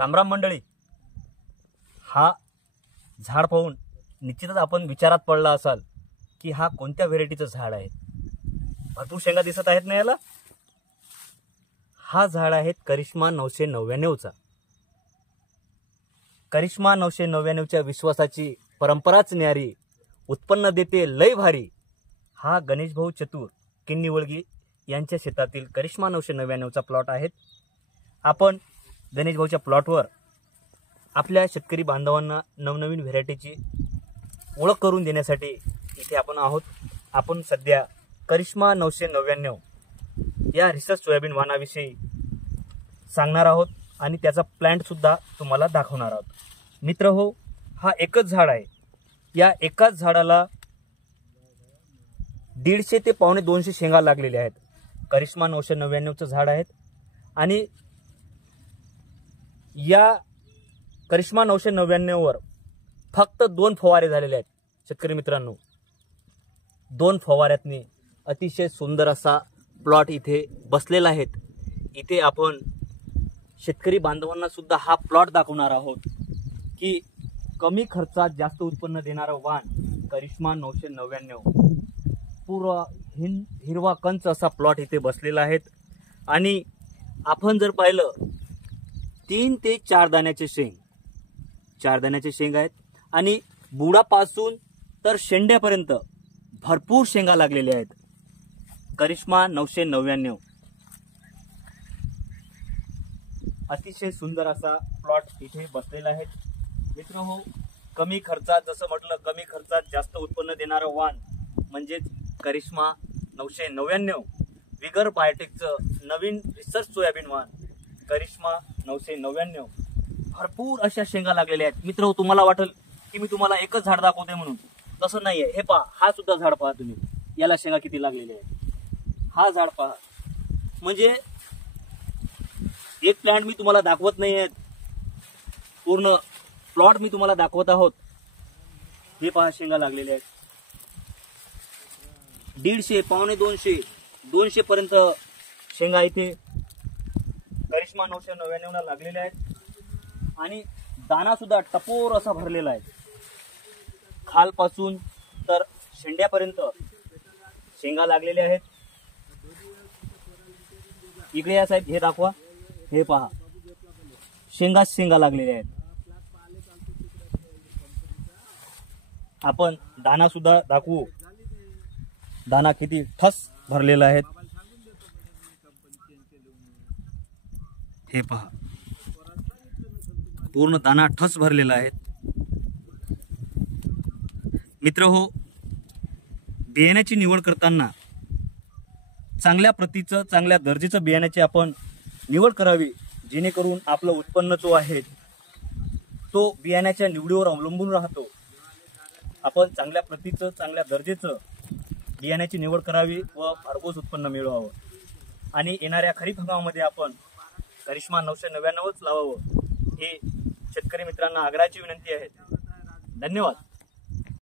रामराम मंडळी. हा झाड पाहून निश्चितच आपण विचारात पडला असाल की हा कोणत्या व्हेरायटीचं झाड आहे. भरपूर शेंगा दिसत आहेत ना याला. हा झाड आहे करिश्मा 999चा. करिश्मा 999च्या विश्वासाची परंपराच न्यारी, उत्पन्न देते लय भारी. हा गणेश भाऊ चतुर किन्नीवळगी यांच्या शेतातील करिश्मा 999चा प्लॉट आहे. आपण गणेश भाऊच्या प्लॉटवर आपल्या शेतकरी बांधवांना नवनवीन व्हेरायटीची ओळख करून देण्यासाठी इथे आपण आहोत. आपण सध्या करिश्मा 999 या रिसर्च सोयाबीन वाणाविषयी सांगणार आहोत आणि त्याचा प्लांट सुद्धा तुम्हाला दाखवणार आहोत. मित्र हो, हा एकच झाड आहे. या एकाच झाडाला 150 ते पावणे 200 शेंगा लागलेल्या आहेत. करिश्मा 999चं झाड आहे आणि या करिश्मा 999 वर फक्त 2 फवारे झालेले आहेत. शेतकरी मित्रांनो, 2 फवाऱ्यातनी अतिशय सुंदर असा प्लॉट इथे बसलेला आहे. इथे आपण शेतकरी बांधवांना सुद्धा हा प्लॉट दाखवणार आहोत की कमी खर्चात जास्त उत्पन्न देणारं वाण करिश्मा 999. पूर्ण हिरवा कंच असा प्लॉट इथे बसलेला आहे आणि आपण जर पाहिलं 3 ते 4 दाण्याचे शेंग, 4 दाण्याचे शेंग आहेत आणि बुडापासून तर शेंड्यापर्यंत भरपूर शेंगा लागलेल्या आहेत. करिश्मा 999 अतिशय सुंदर असा प्लॉट इथे बसलेला आहे. मित्र हो, कमी खर्चात, जसं म्हटलं, कमी खर्चात जास्त उत्पन्न देणारं वाण म्हणजेच करिश्मा 999. विगर बायोटेकचं नवीन रिसर्च सोयाबीन वाण करिश्मा 999. भरपूर अशा शेंगा लागलेल्या आहेत. मित्र हो, तुम्हाला वाटेल की मी तुम्हाला एकच झाड दाखवते म्हणून. तसं नाहीये. हे पहा, हा सुद्धा झाड पहा तुम्ही. याला शेंगा किती लागलेल्या आहेत. हा झाड पहा. म्हणजे एक प्लांट मी तुम्हाला दाखवत नाहीये, पूर्ण प्लॉट मी तुम्हाला दाखवत आहोत. हे पहा, शेंगा लागलेल्या आहेत. 150, पावणे 200, 200 पर्यंत शेंगा इथे करिश्मा 999 लागलेल्या आहेत आणि दाना सुद्धा टपोर असा भरलेला आहे. खालपासून तर शेंड्यापर्यंत शेंगा लागलेल्या आहेत. इकडे या साहेब, हे दाखवा. हे पहा, शेंगा लागलेल्या आहेत. आपण दाना सुद्धा दाखवू. दाना किती ठस भरलेला आहे. हे पहा, पूर्ण दाना ठस भरलेला आहे. मित्र हो, बियाण्याची निवड करताना चांगल्या प्रतीचं, चांगल्या दर्जाचं बियाण्याची आपण निवड करावी, जेणेकरून आपलं उत्पन्न जो आहे तो बियाण्याच्या निवडीवर अवलंबून राहतो. आपण चांगल्या प्रतीचं, चांगल्या दर्जाचं बियाण्याची निवड करावी व भरघोस उत्पन्न मिळवावं. आणि येणाऱ्या खरीप हंगामामध्ये आपण करिश्मा 999च लावावं, हे शेतकरी मित्रांना आग्रहाची विनंती आहे. धन्यवाद.